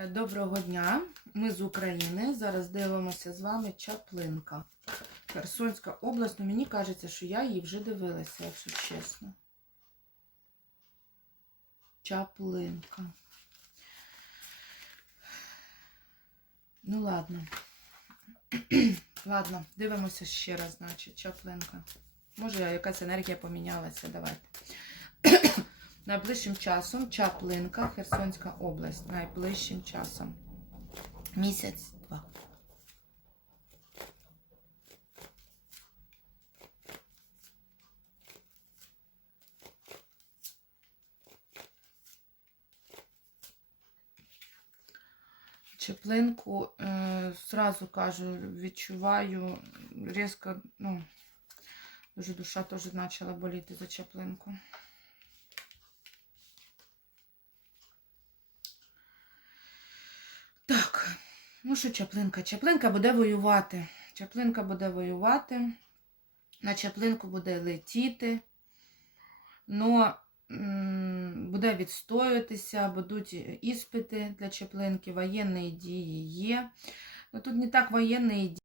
Е, Доброго дня, ми з України. Зараз дивимося з вами Чаплинка. Херсонська область. Ну, мені кажеться, що я її вже дивилася, якщо чесно. Чаплинка. Ну, ладно. ладно, дивимося ще раз, значить, Чаплинка. Може, якась енергія помінялася. Давайте. Найближчим часом Чаплинка, Херсонська область. Найближчим часом. Місяць, два. Чеплинку, е, сразу кажу, відчуваю різко, ну, дуже душа теж почала боліти за чеплинку. Так, ну що Чаплинка? Чаплинка буде воювати. Чаплинка буде воювати. На Чаплинку буде летіти. Но буде відстоюватися, будуть іспити для Чаплинки, воєнні дії є. Ну, тут не так воєнні дії.